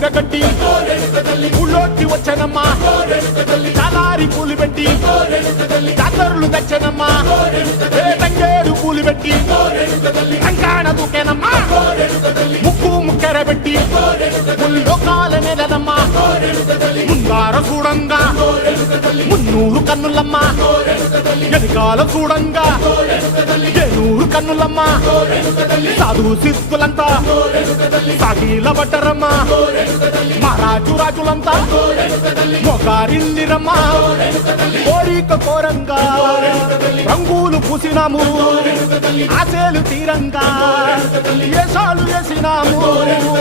చీర కట్టి ఊళ్ళోకి వచ్చనమ్మా చాలారి పూలు పెట్టి జాతరులు తెచ్చనమ్మా తంగేడు పూలు పెట్టి కంకాణ దూకేనమ్మా ముక్కు ముక్కెర పెట్టి ముల్లోకాల నెలనమ్మా ముందార చూడంగా మున్నూరు కన్నులమ్మా వెనకాల చూడంగా ఏనూరు కన్నులమ్మా సాధు సిద్ధులంతా సాగిల పడ్డరమ్మా మహారాజు రాజులంతా మొగారిందిరమ్మా కోరిక కోరంగా రంగులు పూసినాము ఆశలు తీరంగా ఏసాలు వేసినాము